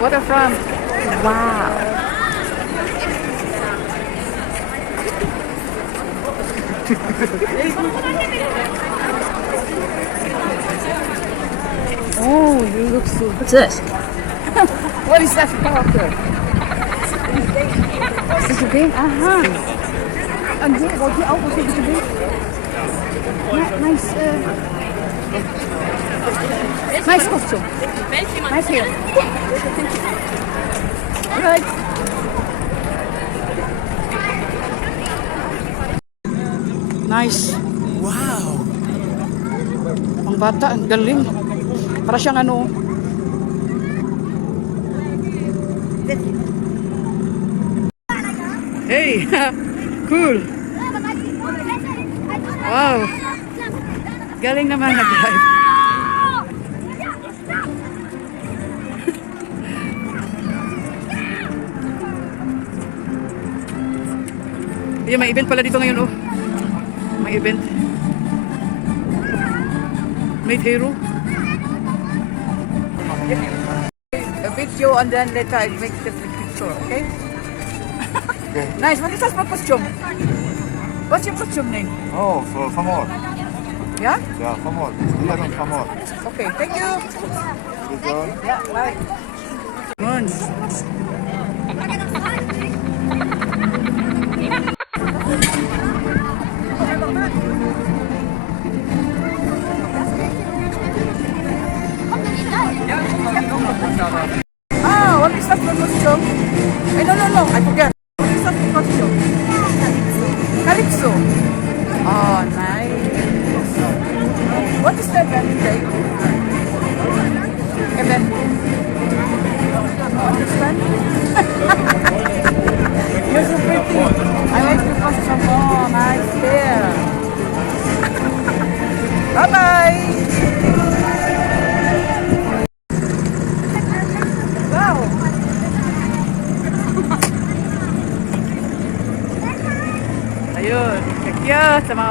Waterfront. Wow. Oh, you look so. What's this? what is that character? Is it big? Aha. And here, wat hier ook was het big? Nice. Uh, nice costume. Nice hair. Nice. Wow! Ang bata, ang galing. Para siyang ano. Hey, cool. Wow. Galing naman nag-drive. Ayun, may event pala dito ngayon, oh. May event. Made hero. A video and then later I make the picture, okay? nice. What is that for costume? What's your costume name? Oh, for famor. Yeah? Yeah, famor. Eleven famor. Okay, thank you. Good. Yeah, bye.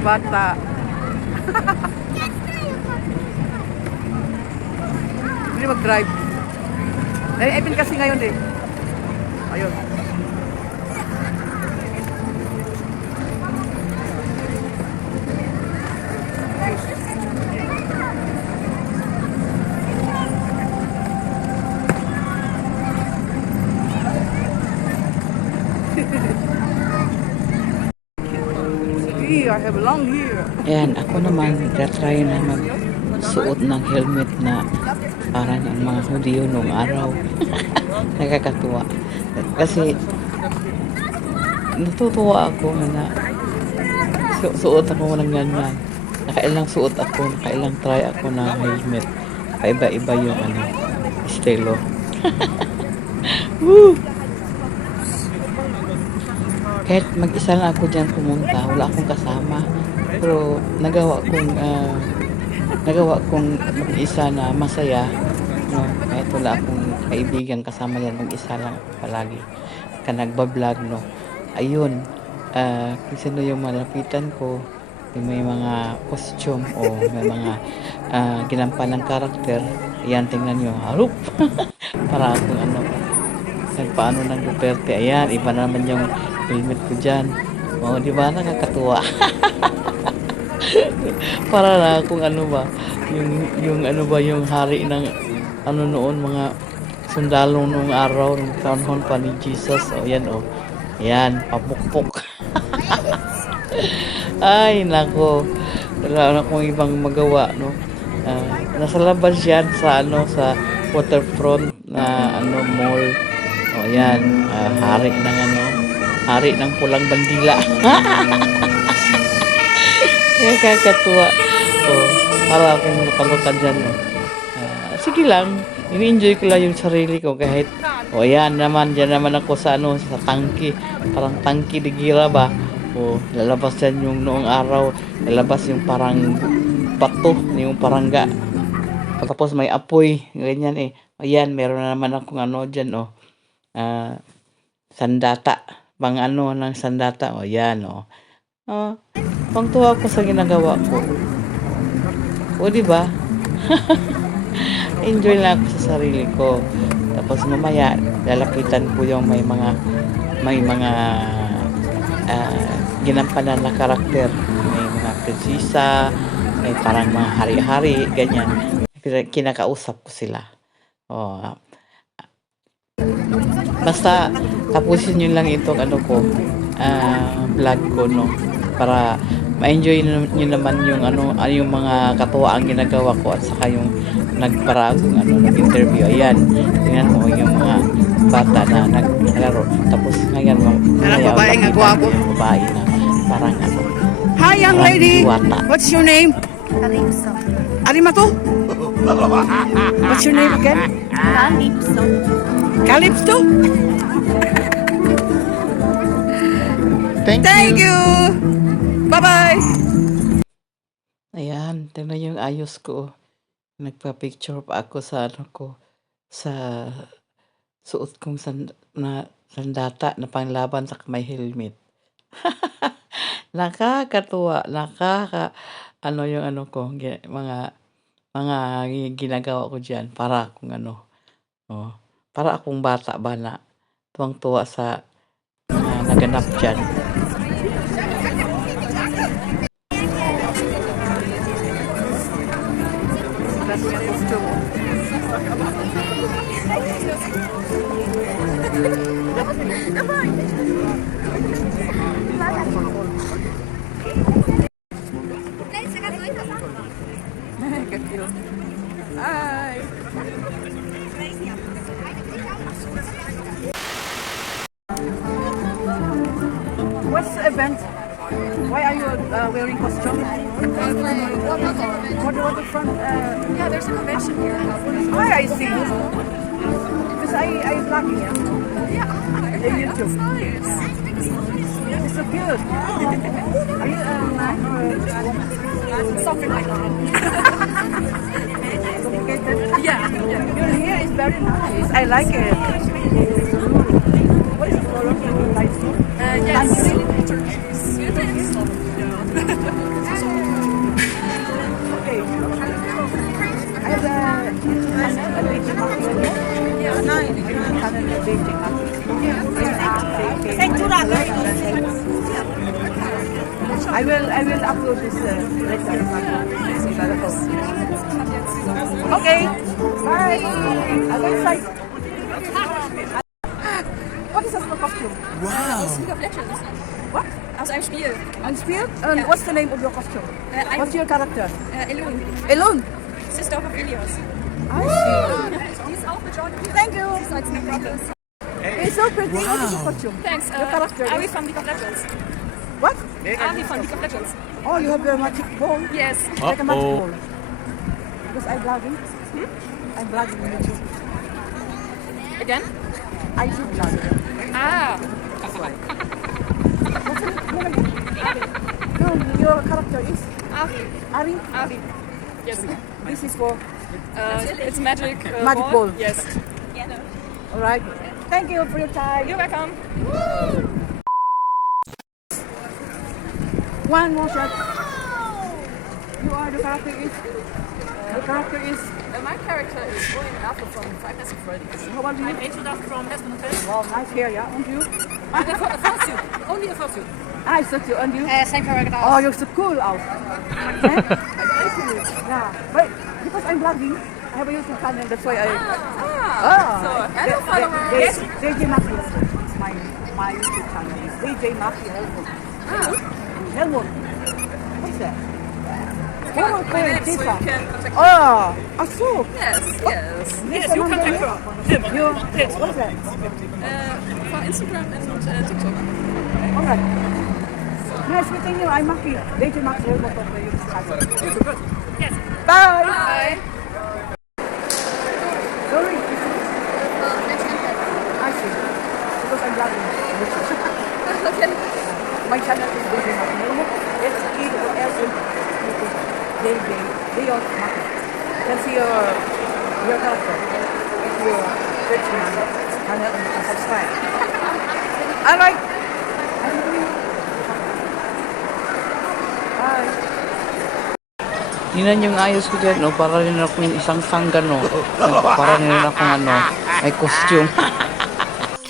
Bata. Hindi mag-drive. Dahil open kasi ngayon eh. Ayun. Gee, I have long hair. Ayan, ako naman, try na magsuot ng helmet na parang ang mga Hudiyo nung araw. Nakakatuwa. Kasi, natutuwa ako na su suot ako ng ganyan. Nakailang suot ako, nakailang try ako ng helmet. Paiba-iba yung ano, estilo. Woo! Kahit mag-isa lang ako dyan pumunta, wala akong kasama. Pero nagawa kong ah, nagawa kong mag-isa na masaya. No? Kahit wala akong kaibigan kasama yan, mag-isa lang palagi. Ka nagbablog, no? Ayun, ah, kung sino yung malapitan ko, yung may mga costume o may mga ah, ginampan ng karakter, yan, tingnan nyo, halup! Para akong ano, nagpaano ng Duterte. Ayan, iba na naman yung helmet ko dyan. O, di ba? Nakakatuwa. Para na akong ano ba, yung, yung ano ba, yung hari ng ano noon, mga sundalo nung araw, nung panahon pa ni Jesus. O, yan o. Yan, papukpok. Ay, nako. Wala na akong ibang magawa, no? Ah, nasa labas yan sa ano sa waterfront na ano mall. O yan, ah, hari ng ano, hari ng pulang bandila. Kaya kakatuwa. O, para akong nakalutan dyan. No? Ah, sige lang, ini-enjoy ko lang yung sarili ko kahit O yan naman, dyan naman ako sa ano, sa tangki. Parang tangki de gira ba? O lalabas yan yung noong araw. Lalabas yung parang bato, yung parangga. Tapos may apoy, ganyan eh. Ayan, meron na naman akong ano dyan, oh. Ah, sandata. Pang ano ng sandata. O yan, oh. Ah, pang tuwa ko sa ginagawa ko. O, di ba? Enjoy lang ako sa sarili ko. Tapos mamaya, lalapitan ko yung may mga may mga ah, ginampanan na karakter. May mga prinsesa, may parang mga hari-hari, ganyan. Kina- Kinakausap ko sila. Oh, basta tapusin nyo lang itong ano ko, ah, vlog ko, no? Para ma-enjoy nyo naman yung ano, ano yung mga katuwaang ginagawa ko at saka yung nagparagong ano, nag-interview. Ayan, tingnan mo yung mga bata na naglalaro. Tapos ngayon, mamaya, babae nga gwapo. babae na parang ano, Hi, young lady. diwata. What's your name? Calypso. Arimato? What's your name again? Calypso. Calypso? Thank, Thank you! Bye-bye! Ayan, tingnan yung ayos ko. Nagpa-picture pa ako sa ano ko, sa suot kong sand, na sandata na panglaban sa may helmet. Nakakatuwa, nakaka, ano yung ano ko, mga, mga gi- ginagawa ko dyan para akong ano, oh, para akong bata ba na tuwang-tuwa sa ah, naganap dyan. Why are you uh, wearing costume? What about the front? Uh, Yeah, there's a convention here. Hi, I see. Because I, I'm lucky. Yeah. In YouTube. It's so good. Are you um, uh, Something like that. complicated? Yeah. Your hair is very nice. I like it. What is the color of your light? Uh, yes. Okay. I will, I will upload this uh, later. Okay. Bye. Inside. What is this for costume? League of Legends. What? Aus einem Spiel. And spiel? And what's the name of your costume? Ein, What's your character? äh, Elun. Elon. Sister of Ilios. I see. Die ist auch mit Jordan. Thank you. Sie ist als eine Brothers. It's so pretty. What is your costume? Thanks. Your Äh, character Ari is? from League of Legends. What? Ari from League of Legends. Oh, you have a magic ball. Yes. Like a magic ball. Because I'm vlogging. I'm vlogging on YouTube. Again? I should vlog. Ah. That's why. no, your character is Ari. Ari. Ari. Yes. This is for Uh, it's magic. Uh, Magic ball. Yes. Yeah. all right. Thank you for your time. You're welcome. One more shot. You are the character is. The character is. Uh, my character is William Alpha from Five Nights at Freddy's. How about you? Angel Duff from Desmond Hotel. Wow, nice hair, yeah. And you? Ah, the fir- fursuit. Only the fursuit. Ah, is that you? And you? Uh, same character. Oh, you're so cool out. Yeah, but because I'm vlogging, I have a YouTube channel. That's why I. Ah, So, hello followers. Yes, DJ Maki Helmut. My my YouTube channel is DJ Maki Helmut. Helmut. What's that? Helmut My name, so you Tisa. can contact Oh, ah, so. Yes, yes. Yes, you contact her. Him. You, what's that? Uh, for Instagram and uh, TikTok. All right. Nice meeting you. I'm Maki. DJ Maki Helmut of the YouTube channel. Yes. Bye. Bye. I like. Tingnan yung ayos ko dyan, no? Para rin ako yung isang sangga, no? Para rin ako ano, may costume.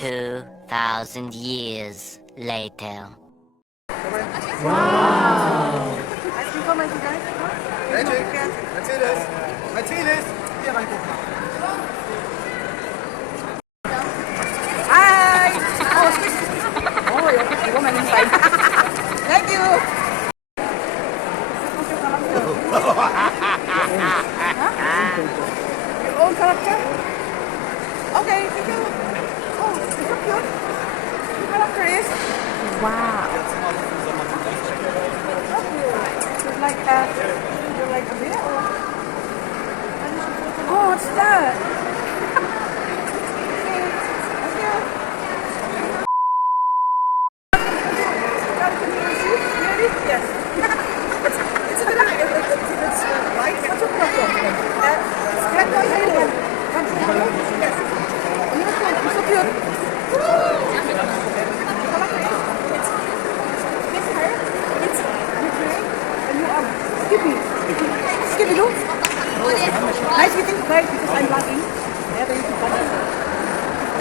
2,000 years later. Als willkommen, Sie guys.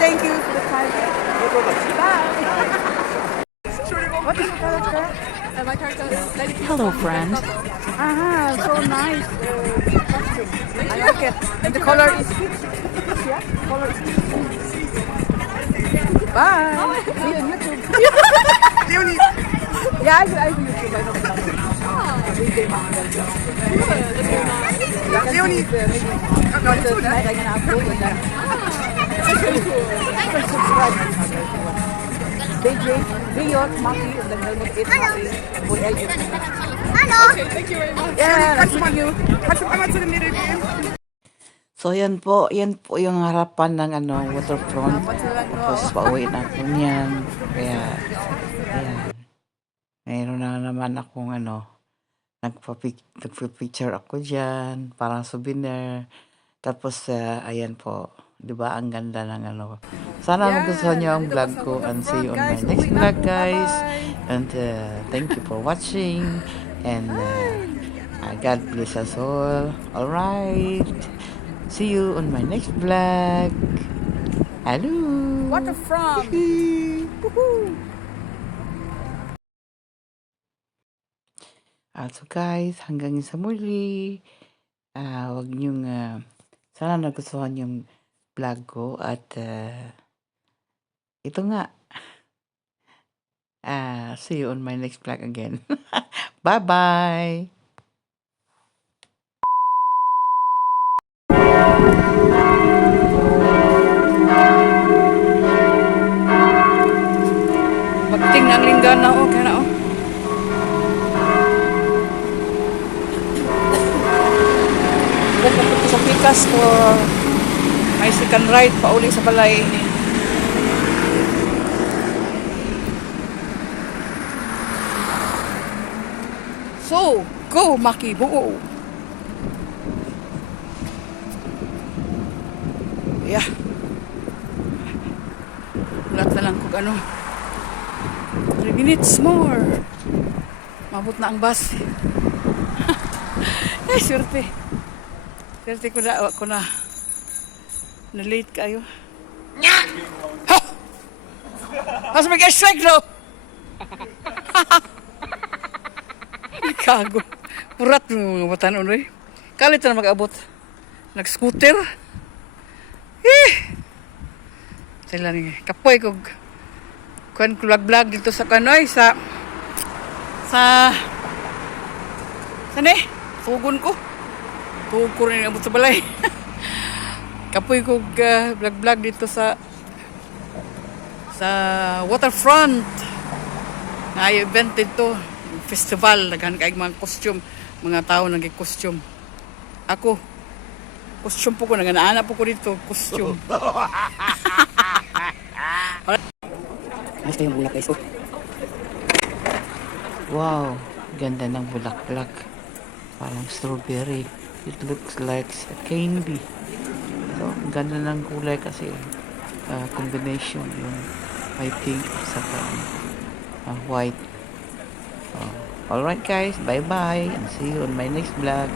Thank you for the time. Bye. What is your character? Uh, my character is Hello, friend. Ah, so nice. Uh, costume. I like it. And the color is. Yeah, the color is peach. Bye. See you on YouTube. Leonie. Yeah, I do, I do YouTube. I know the channel. DJ Master. Yeah, Leonie. No, it's tonight I'm gonna upload and DJ, Rio, Maki, and then Helmut 8 Maki, and Boy Elliot. Thank you very much. Yeah. Kannst du einmal zu dem Mädel gehen? So, yan po. Yan po yung harapan ng ano, waterfront. Tapos pauwi na ako niyan. Kaya, ayan. Mayroon na naman akong ano, nagpa-pic- nagpa-picture ako dyan. Parang souvenir. Tapos, ah, ayan po. Di ba ang ganda ng ano. Sana Yeah, magustuhan niyo ang vlog ko and see you on my next vlog guys. And uh, thank you for watching. And uh, uh, God bless us all. Alright. See you on my next vlog. Hello. Waterfront. Woohoo. Ah, so guys, hanggang sa muli. Ah, wag niyong ah, sana nagustuhan yung vlog ko at ah, ito nga. Ah, see you on my next vlog again. Bye-bye. Pagting ng linggan na oh, kaya na oh. Ganda po sa for my second ride pa uli sa balay. So, go Maki, buo. Yeah. Ulat na lang kung ano. 3 minutes more. Mabot na ang bus. eh, swerte. Swerte ko na, ko na. Na-late kayo. Ha! Mas mag-strike, no? Kago. Purat mo mga batan unoy. Kalit na mag-abot. Nag-scooter. Eh! Sila ni kapoy kog kuan vlog dito sa kanoy sa sa sani tugon ko tugog ko rin abot sa balay kapoy kog uh, vlog vlog dito sa sa waterfront na event dito festival naghan kay mga costume mga tao nag costume ako costume po ko naganaana po ko dito costume Ayos yung bulak guys. Oh. Wow, ganda ng bulaklak. Parang strawberry. It looks like a candy. So, ang ganda ng kulay kasi uh, combination yung may pink at saka uh, white. Uh, Alright guys, bye bye and see you on my next vlog.